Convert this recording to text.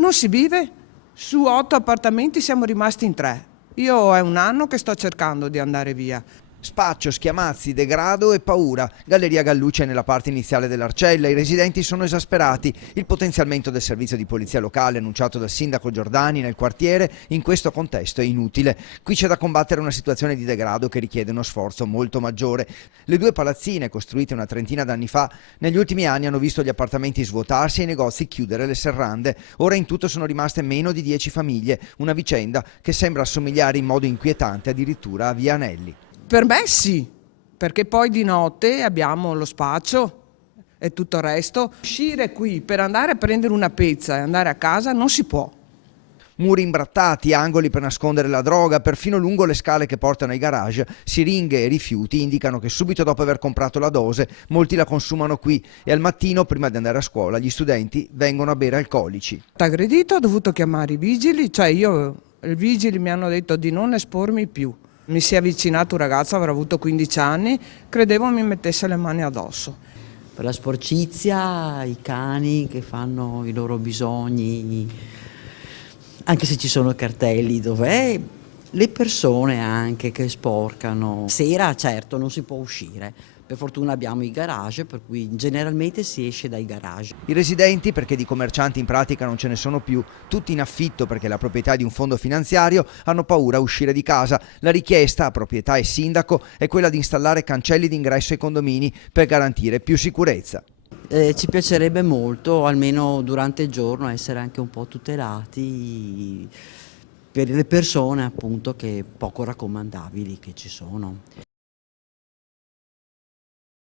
Non si vive. Su 8 appartamenti siamo rimasti in 3. Io è un anno che sto cercando di andare via. Spaccio, schiamazzi, degrado e paura. Galleria Gallucci è nella parte iniziale dell'Arcella. I residenti sono esasperati. Il potenziamento del servizio di polizia locale annunciato dal sindaco Giordani nel quartiere in questo contesto è inutile. Qui c'è da combattere una situazione di degrado che richiede uno sforzo molto maggiore. Le 2 palazzine, costruite una trentina d'anni fa, negli ultimi anni hanno visto gli appartamenti svuotarsi e i negozi chiudere le serrande. Ora in tutto sono rimaste meno di 10 famiglie, una vicenda che sembra assomigliare in modo inquietante addirittura a Via Anelli. Per me sì, perché poi di notte abbiamo lo spaccio e tutto il resto. Uscire qui per andare a prendere una pizza e andare a casa non si può. Muri imbrattati, angoli per nascondere la droga, perfino lungo le scale che portano ai garage, siringhe e rifiuti indicano che subito dopo aver comprato la dose molti la consumano qui e al mattino, prima di andare a scuola, gli studenti vengono a bere alcolici. Aggredito, ho dovuto chiamare i vigili, i vigili mi hanno detto di non espormi più. Mi si è avvicinato un ragazzo, avrà avuto 15 anni, credevo mi mettesse le mani addosso. Per la sporcizia, i cani che fanno i loro bisogni, anche se ci sono cartelli dov'è, le persone anche che sporcano. Sera certo non si può uscire, per fortuna abbiamo i garage per cui generalmente si esce dai garage. I residenti, perché di commercianti in pratica non ce ne sono più, tutti in affitto perché la proprietà è di un fondo finanziario, hanno paura a uscire di casa. La richiesta a proprietà e sindaco è quella di installare cancelli d'ingresso ai condomini per garantire più sicurezza. Ci piacerebbe molto, almeno durante il giorno, essere anche un po' tutelati per le persone appunto poco raccomandabili che ci sono.